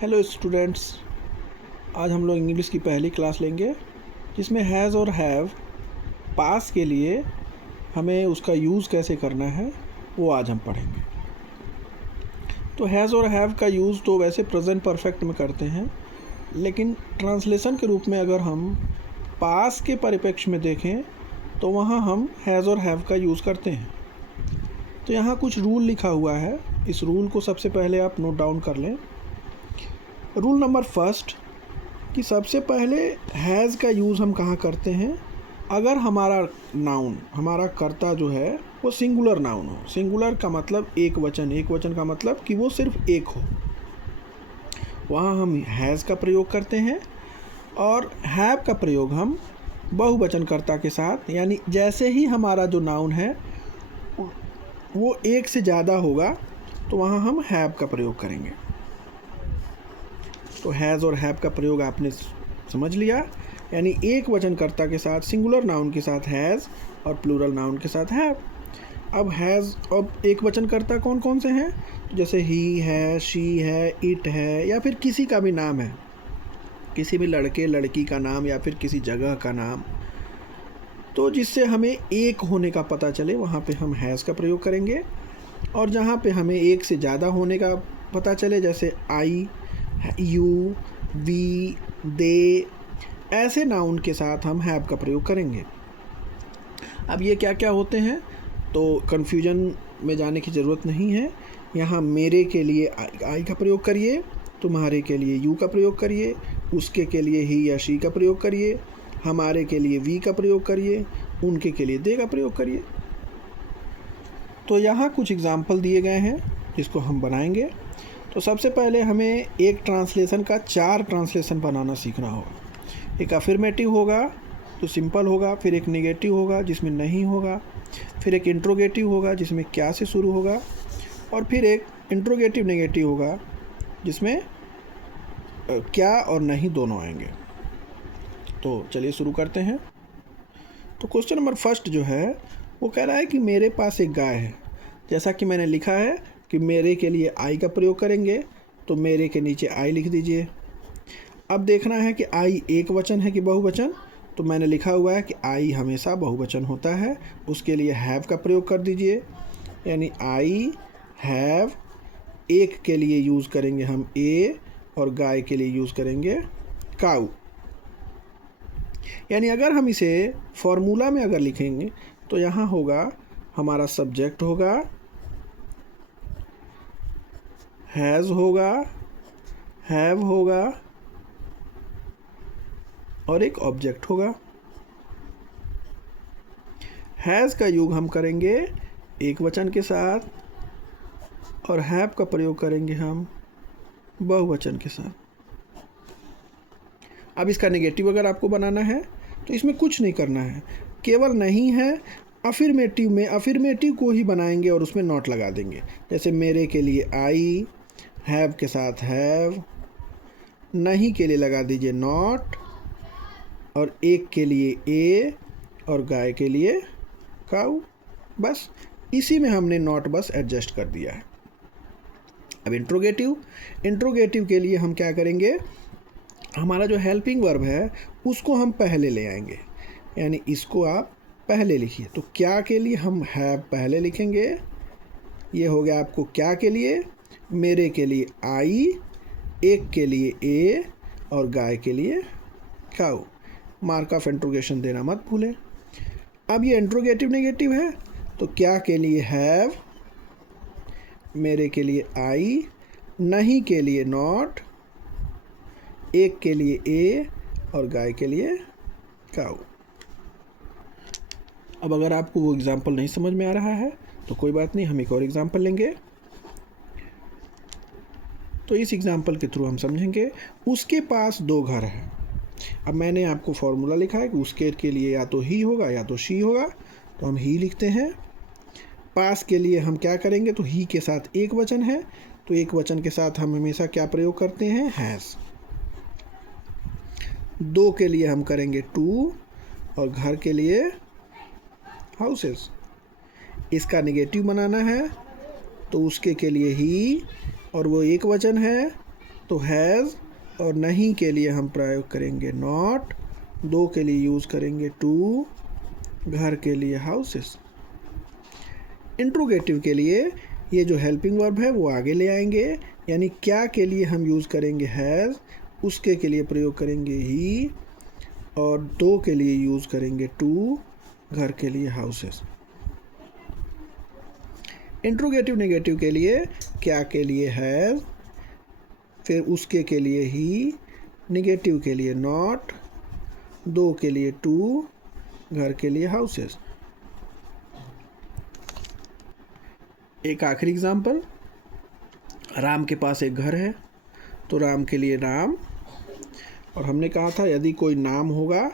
Hello students, आज हम लोग इंग्लिश की पहली क्लास लेंगे जिसमें हैज़ और हैव पास के लिए हमें उसका यूज़ कैसे करना है वो आज हम पढ़ेंगे। तो हैज़ और हैव का यूज़ तो वैसे प्रेजेंट परफेक्ट में करते हैं, लेकिन ट्रांसलेशन के रूप में अगर हम पास के परिप्रेक्ष्य में देखें तो वहाँ हम हैज़ और हैव का यूज़ करते हैं। तो यहाँ कुछ रूल लिखा हुआ है, इस रूल को सबसे पहले आप नोट डाउन कर लें। रूल नंबर फर्स्ट कि सबसे पहले हैज़ का यूज़ हम कहाँ करते हैं, अगर हमारा नाउन, हमारा कर्ता जो है वो सिंगुलर नाउन हो। सिंगुलर का मतलब एक वचन का मतलब कि वो सिर्फ एक हो, वहाँ हम हैज़ का प्रयोग करते हैं। और हैव का प्रयोग हम बहुवचन कर्ता के साथ, यानी जैसे ही हमारा जो नाउन है वो एक से ज़्यादा होगा तो वहाँ हम हैव का प्रयोग करेंगे। तो हैज़ और हैव का प्रयोग आपने समझ लिया, यानी एक वचनकर्ता के साथ, सिंगुलर नाउन के साथ हैज़ और प्लूरल नाउन के साथ हैव। अब हैज़ और एक वचनकर्ता कौन कौन से हैं, जैसे ही है, शी है, इट है, या फिर किसी का भी नाम है, किसी भी लड़के लड़की का नाम या फिर किसी जगह का नाम, तो जिससे हमें एक होने का पता चले वहाँ पे हम हैज़ का प्रयोग करेंगे। और जहाँ पे हमें एक से ज़्यादा होने का पता चले, जैसे आई, यू, वी, दे, ऐसे नाउन के साथ हम हैव का प्रयोग करेंगे। अब ये क्या क्या होते हैं तो कन्फ्यूजन में जाने की ज़रूरत नहीं है। यहाँ मेरे के लिए आई का प्रयोग करिए, तुम्हारे के लिए यू का प्रयोग करिए, उसके के लिए ही या शी का प्रयोग करिए, हमारे के लिए वी का प्रयोग करिए, उनके के लिए दे का प्रयोग करिए। तो यहाँ कुछ एग्जाम्पल दिए गए हैं जिसको हम बनाएंगे। तो सबसे पहले हमें एक ट्रांसलेशन का 4 ट्रांसलेशन बनाना सीखना होगा। एक अफर्मेटिव होगा तो सिंपल होगा, फिर एक नेगेटिव होगा जिसमें नहीं होगा, फिर एक इंट्रोगेटिव होगा जिसमें क्या से शुरू होगा, और फिर एक इंट्रोगेटिव नेगेटिव होगा जिसमें क्या और नहीं दोनों आएंगे। तो चलिए शुरू करते हैं। तो क्वेश्चन नंबर फर्स्ट जो है वो कह रहा है कि मेरे पास एक गाय है। जैसा कि मैंने लिखा है कि मेरे के लिए आई का प्रयोग करेंगे, तो मेरे के नीचे आई लिख दीजिए। अब देखना है कि आई एक वचन है कि बहुवचन, तो मैंने लिखा हुआ है कि आई हमेशा बहुवचन होता है, उसके लिए हैव का प्रयोग कर दीजिए। यानी आई हैव, एक के लिए यूज़ करेंगे हम ए, और गाय के लिए यूज़ करेंगे काऊ। यानी अगर हम इसे फॉर्मूला में अगर लिखेंगे तो यहाँ होगा, हमारा सब्जेक्ट होगा, हैज़ होगा, हैव होगा, और एक ऑब्जेक्ट होगा। हैज़ का योग हम करेंगे एक वचन के साथ, और हैव का प्रयोग करेंगे हम बहुवचन के साथ। अब इसका नेगेटिव अगर आपको बनाना है तो इसमें कुछ नहीं करना है, केवल नहीं है अफर्मेटिव में अफर्मेटिव को ही बनाएंगे और उसमें नॉट लगा देंगे। जैसे मेरे के लिए आई, हैव के साथ हैव, नहीं के लिए लगा दीजिए नॉट, और एक के लिए ए, और गाय के लिए काऊ। बस इसी में हमने नॉट बस एडजस्ट कर दिया है। अब इंट्रोगेटिव के लिए हम क्या करेंगे, हमारा जो हेल्पिंग वर्ब है उसको हम पहले ले आएंगे, यानी इसको आप पहले लिखिए। तो क्या के लिए हम हैव पहले लिखेंगे, ये हो गया आपको क्या के लिए, मेरे के लिए आई, एक के लिए ए, और गाय के लिए काऊ। मार्क ऑफ इंट्रोगेशन देना मत भूलें। अब ये इंट्रोगेटिव नेगेटिव है, तो क्या के लिए हैव, मेरे के लिए आई, नहीं के लिए नॉट, एक के लिए ए, और गाय के लिए काऊ। अब अगर आपको वो एग्जाम्पल नहीं समझ में आ रहा है तो कोई बात नहीं, हम एक और एग्जाम्पल लेंगे। तो इस एग्जाम्पल के थ्रू हम समझेंगे। उसके पास 2 घर हैं। अब मैंने आपको फॉर्मूला लिखा है कि उसके के लिए या तो ही होगा या तो शी होगा, तो हम ही लिखते हैं। पास के लिए हम क्या करेंगे, तो ही के साथ एक वचन है, तो एक वचन के साथ हम हमेशा क्या प्रयोग करते हैं, हैज़। 2 के लिए हम करेंगे टू, और घर के लिए हाउसेस। इसका नेगेटिव बनाना है तो उसके लिए ही, और वो एक वचन है तो हैज़ और नहीं के लिए हम प्रयोग करेंगे नॉट, दो के लिए यूज़ करेंगे टू, घर के लिए हाउसेस। इंट्रोगेटिव के लिए ये जो हेल्पिंग वर्ब है वो आगे ले आएंगे, यानी क्या के लिए हम यूज़ करेंगे हैज़, उसके के लिए प्रयोग करेंगे ही, और दो के लिए यूज़ करेंगे टू, घर के लिए हाउसेस। इंट्रोगेटिव नेगेटिव के लिए क्या के लिए हैज़, फिर उसके के लिए ही, नेगेटिव के लिए नॉट, दो के लिए टू, घर के लिए हाउसेस। एक आखिरी एग्जाम्पल, राम के पास एक घर है, तो राम के लिए राम, और हमने कहा था यदि कोई नाम होगा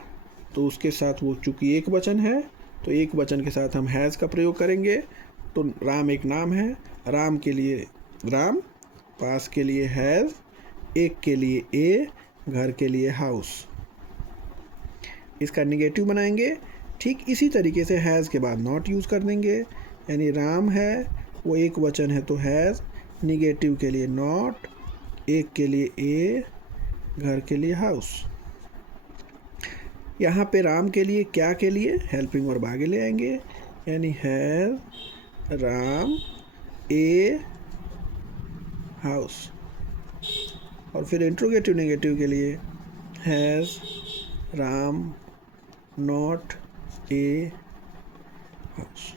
तो उसके साथ वो चूँकि एक वचन है तो एक वचन के साथ हम हैज़ का प्रयोग करेंगे। तो राम एक नाम है, राम के लिए राम, पास के लिए हैज़, एक के लिए ए, घर के लिए हाउस। इसका नेगेटिव बनाएंगे, ठीक इसी तरीके से हैज़ के बाद नॉट यूज़ कर देंगे, यानी राम है वो एक वचन है तो हैज़, नेगेटिव के लिए नॉट, एक के लिए ए, घर के लिए हाउस। यहाँ पे राम के लिए क्या के लिए हेल्पिंग वर्ब आगे ले आएंगे, यानी हैज़ राम ए हाउस। और फिर इंट्रोगेटिव नेगेटिव के लिए has Ram not a house.